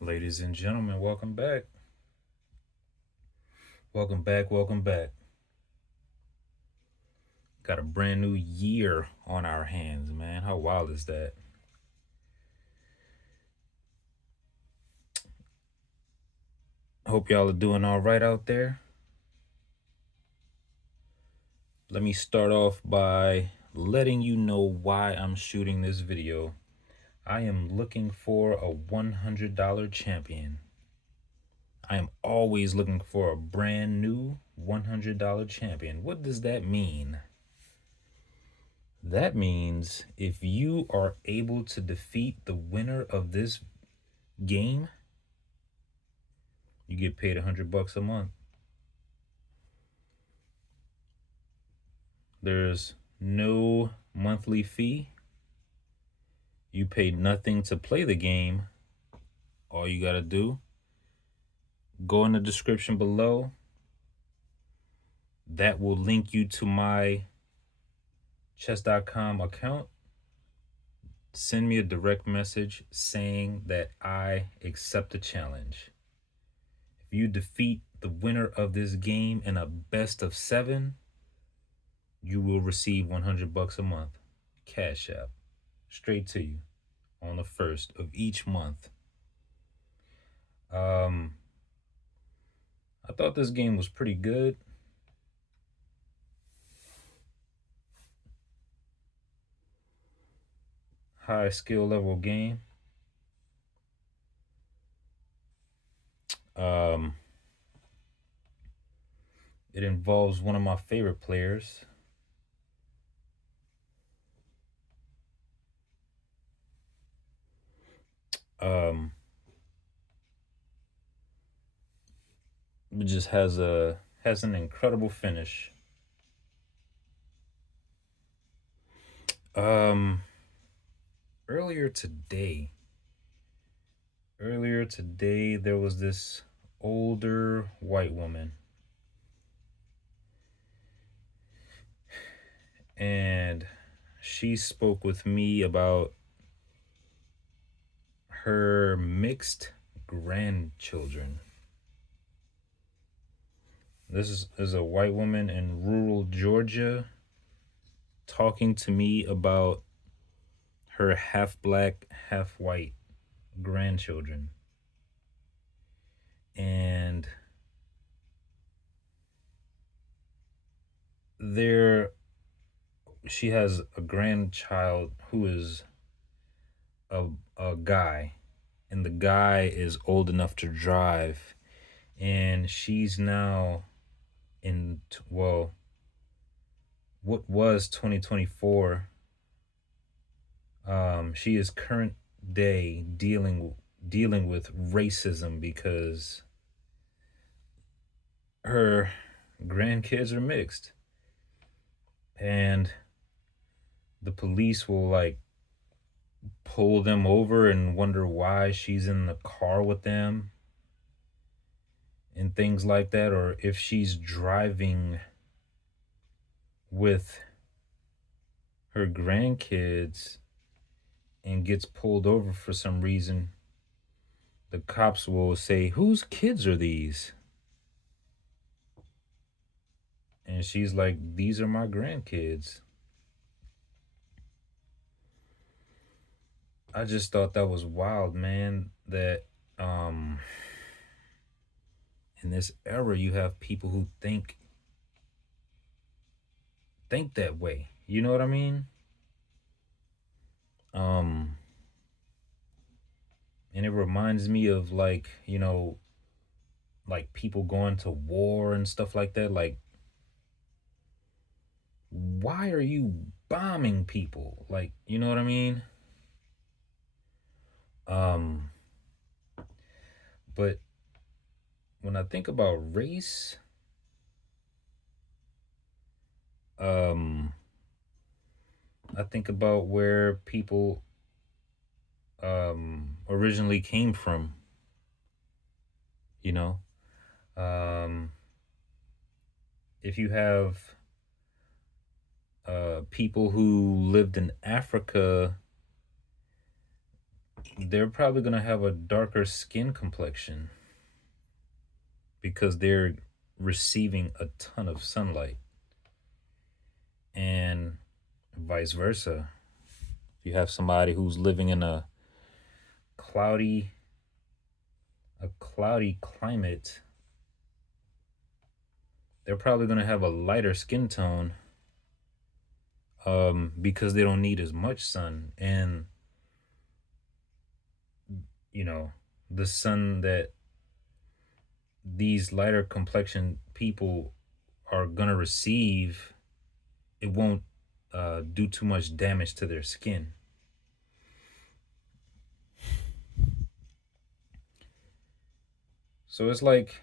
Ladies and gentlemen, welcome back. Welcome back. Welcome back. Got a brand new year on our hands, man. How wild is that? Hope y'all are doing all right out there. Let me start off by letting you know why I'm shooting this video. I am looking for a $100 champion. I am always looking for a brand new $100 champion. What does that mean? That means if you are able to defeat the winner of this game, you get paid $100 a month. There's no monthly fee. You pay nothing to play the game. All you got to do, go in the description below. That will link you to my chess.com account. Send me a direct message saying that I accept the challenge. If you defeat the winner of this game in a best of 7, you will receive $100 a month. Cash App. Straight to you on the first of each month. I thought this game was pretty good. High skill level game. Um, it involves one of my favorite players. Um, it just has an incredible finish. Um, earlier today, there was this older white woman, and she spoke with me about her mixed grandchildren. This is a white woman in rural Georgia talking to me about her half black, half white grandchildren. And there she has a grandchild who is a, a guy, and the guy is old enough to drive, and she's now in well, what was 2024. She is current day dealing with racism because her grandkids are mixed, and the police will like pull them over and wonder why she's in the car with them and things like that, or if she's driving with her grandkids and gets pulled over for some reason. The cops will say, "Whose kids are these?" And she's like, "These are my grandkids." I just thought that was wild, man, that um in this era you have people who think that way. You know what I mean? Um and it reminds me of like, like people going to war and stuff like that. Like, why are you bombing people? Like, you know what I mean? Um but when I think about race, um I think about where people originally came from, you know. Um if you have people who lived in Africa, they're probably going to have a darker skin complexion because they're receiving a ton of sunlight, and vice versa. If you have somebody who's living in cloudy a cloudy climate, they're probably going to have a lighter skin tone, because they don't need as much sun. And you know, the sun that these lighter complexion people are going to receive, it won't do too much damage to their skin. So it's like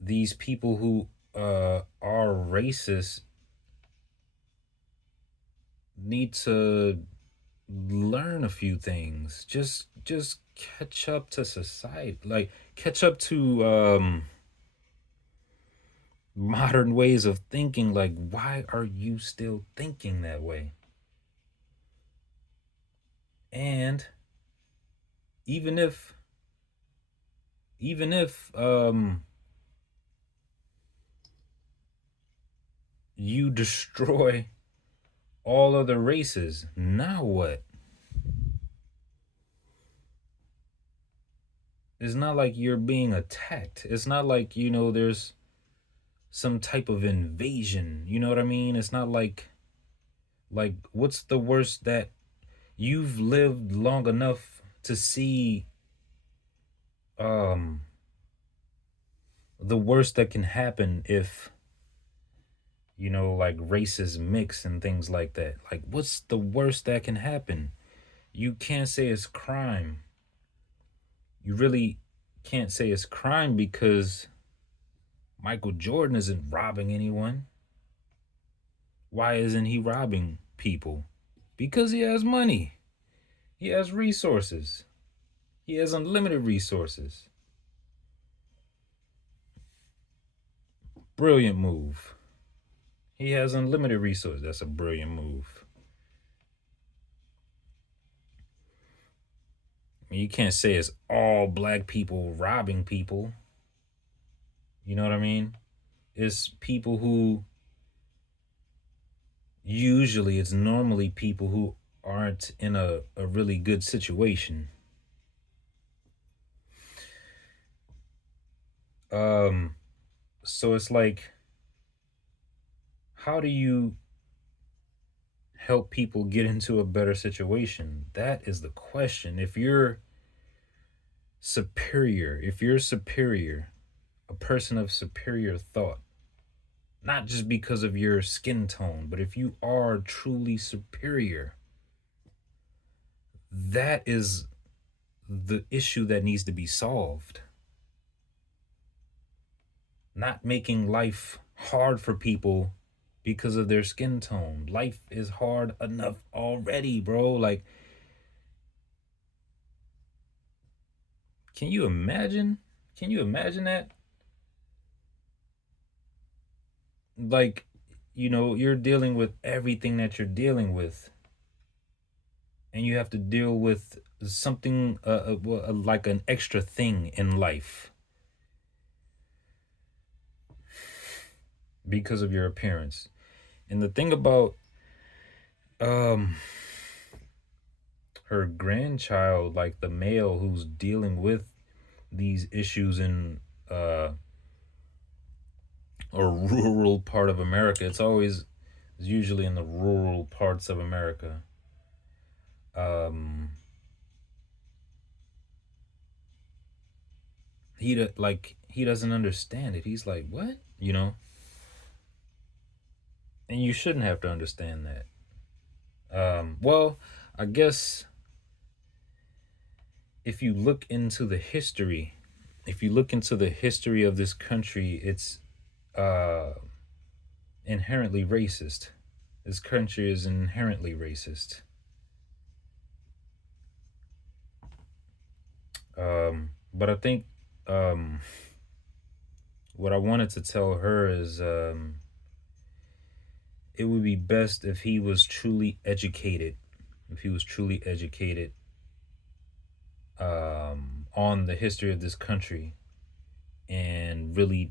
these people who are racist need to learn a few things. Just catch up to society. Like catch up to modern ways of thinking. Like, why are you still thinking that way? And even if even if you destroy all other races, now what? It's not like you're being attacked. It's not like, there's some type of invasion. You know what I mean? It's not like what's the worst that you've lived long enough to see um the worst that can happen if like races mix and things like that. Like what's the worst that can happen? You can't say it's crime. You really can't say it's crime because Michael Jordan isn't robbing anyone. Why isn't he robbing people? Because he has money. He has resources. He has unlimited resources. Brilliant move. He has unlimited resources. That's a brilliant move. I mean, you can't say it's all black people robbing people. You know what I mean? It's people who it's normally people who aren't in a really good situation. Um, so it's like, how do you help people get into a better situation? That is the question. If you're superior, a person of superior thought, not just because of your skin tone, but if you are truly superior, that is the issue that needs to be solved. Not making life hard for people because of their skin tone. Life is hard enough already, bro. Like, can you imagine? Can you imagine that? Like, you're dealing with everything that you're dealing with, and you have to deal with something like an extra thing in life because of your appearance. And the thing about um her grandchild, like the male who's dealing with these issues in a rural part of America, it's usually in the rural parts of America. Um he doesn't understand it. He's like, "What?" And you shouldn't have to understand that. Well, I guess if you look into the history, if you look into the history of this country, it's uh, inherently racist. This country is inherently racist. But I think um, what I wanted to tell her is it would be best if he was truly educated if he was truly educated on the history of this country, and really,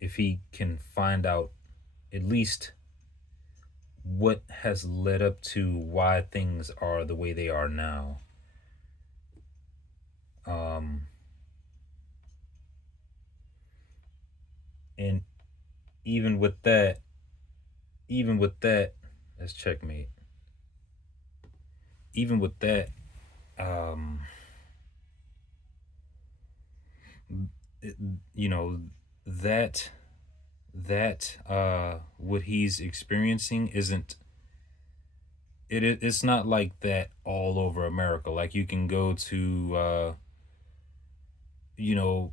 if he can find out at least what has led up to why things are the way they are now. Um, and even with that, even with that, that's checkmate. Even with that, um, it- you know, that what he's experiencing isn't it's not like that all over America. Like you can go to you know,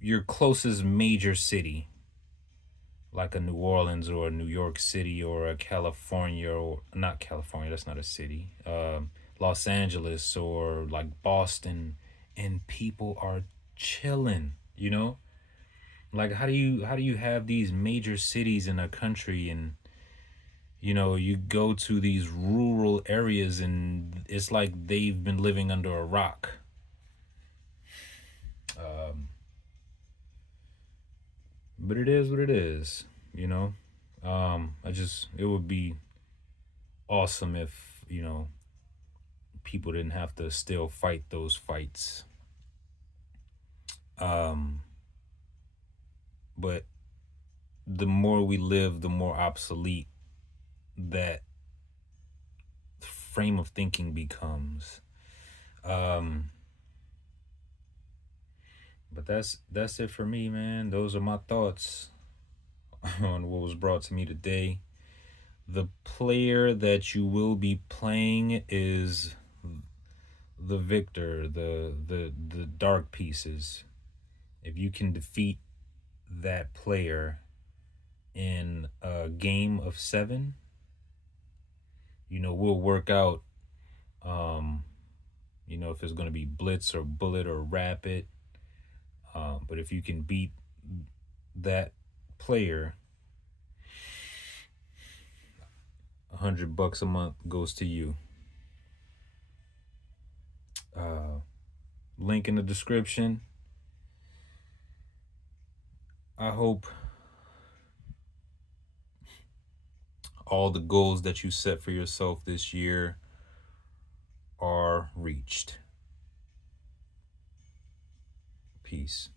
your closest major city, like a New Orleans or a New York City or a California, or not California, that's not a city. Los Angeles or like Boston, and people are chilling, you know? Like how do you have these major cities in a country, and you go to these rural areas and it's like they've been living under a rock. Um, but it is what it is, you know. It would be awesome if people didn't have to still fight those fights. Um, but the more we live, the more obsolete that frame of thinking becomes. Um, but that's it for me, man. Those are my thoughts on what was brought to me today. The player that you will be playing is the victor, the dark pieces. If you can defeat that player in a game of 7, we'll work out um if it's going to be blitz or bullet or rapid. But if you can beat that player, $100 a month goes to you. uh Link in the description. I hope all the goals that you set for yourself this year are reached. Peace.